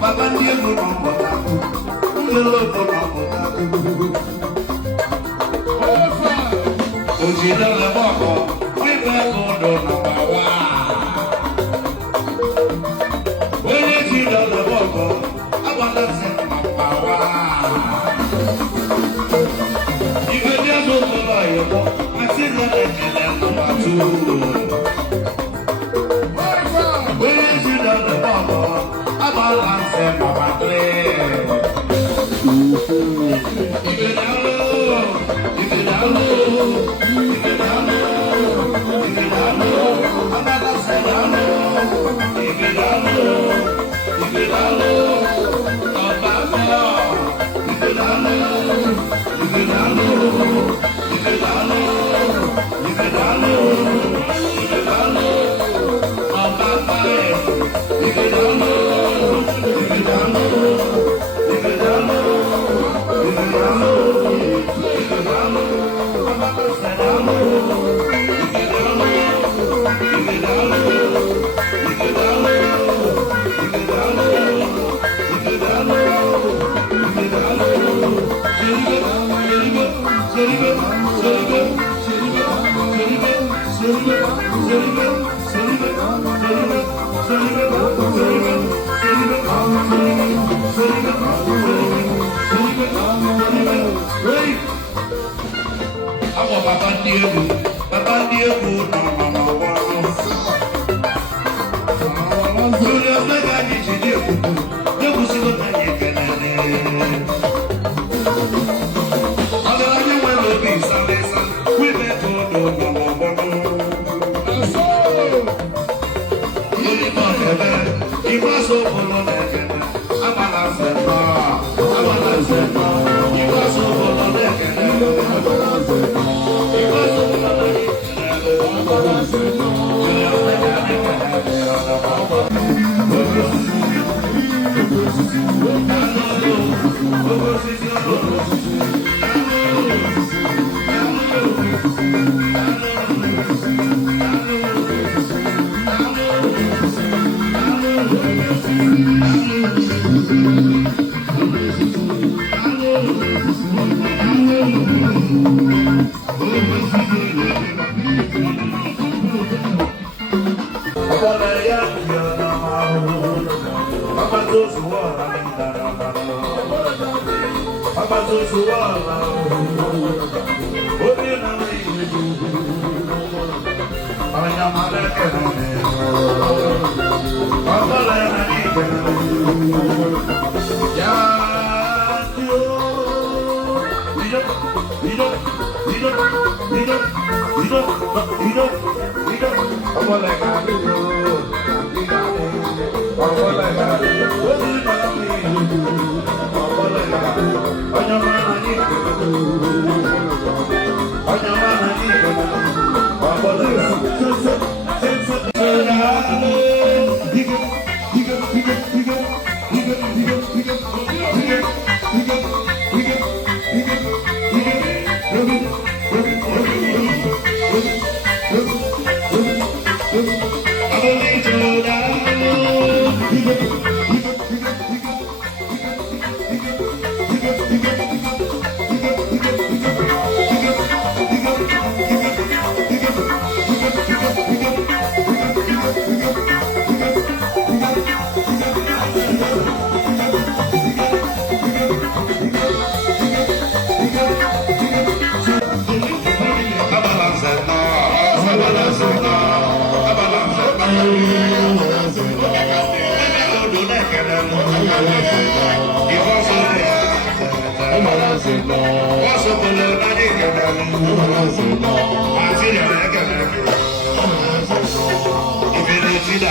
Papa dia no bota, louco no bota. Hoje não leva boco, foi pego do nabawa. Hoje não leva boco, a banda se nabawa. E veja o trabalho, assim não é que leva batu. Hoje não leva boco. Balance mama play. Give it down low, give it down low, give it down low, give it down low. I'm not gonna say down low. Give it down low, give it down low. Oh Papa, give it down low, give it down low, give it down low, give it down low, give it down low. Oh Papa, give it down low. Papa Diego, no mama wano. Julia mega di Diego, Diego si lo taglie canale. Allora io voglio pensare, qui metto no mama wano. Io li porto bene, I passo con lo legge, amala sema, I passo con lo legge, amala sema. If you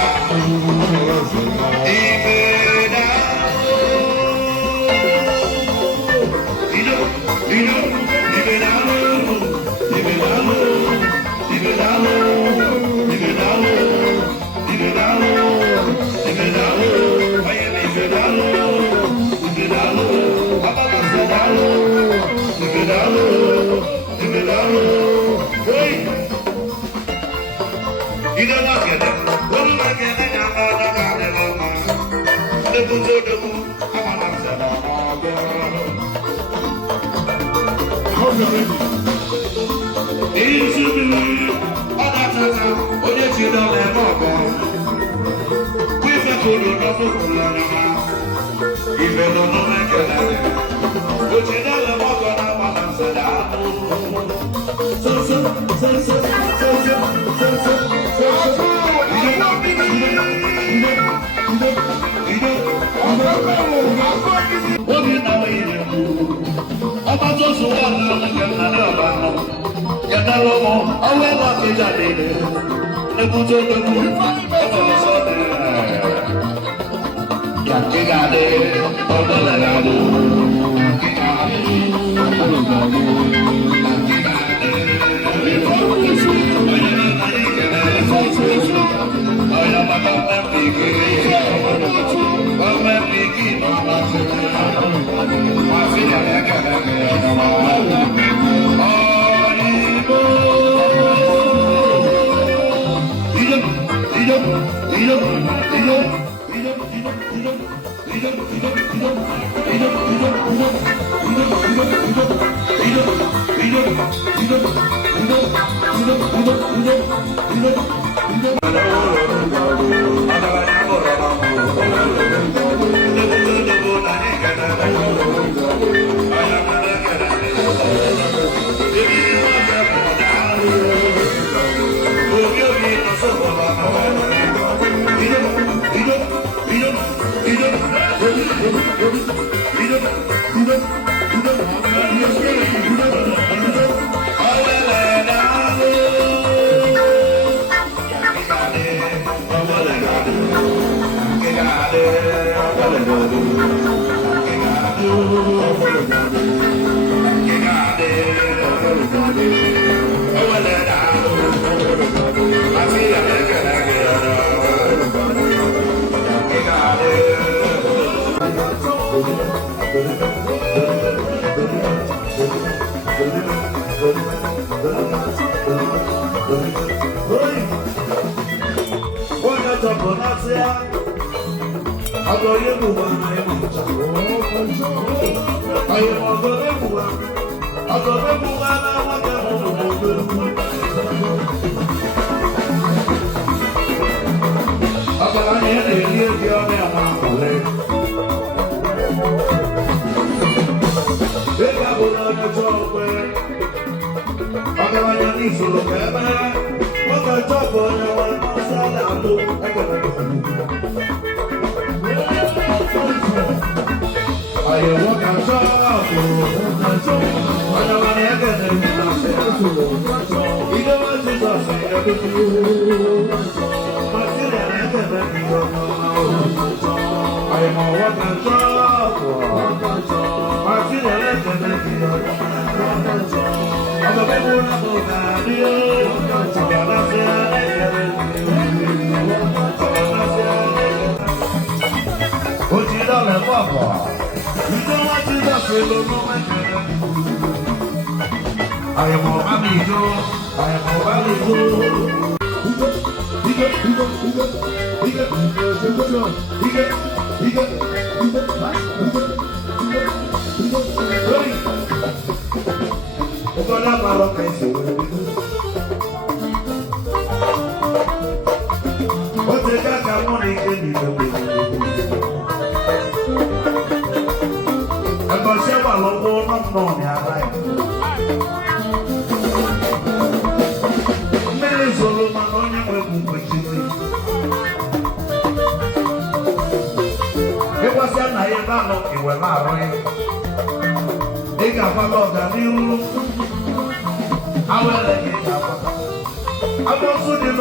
I'm also the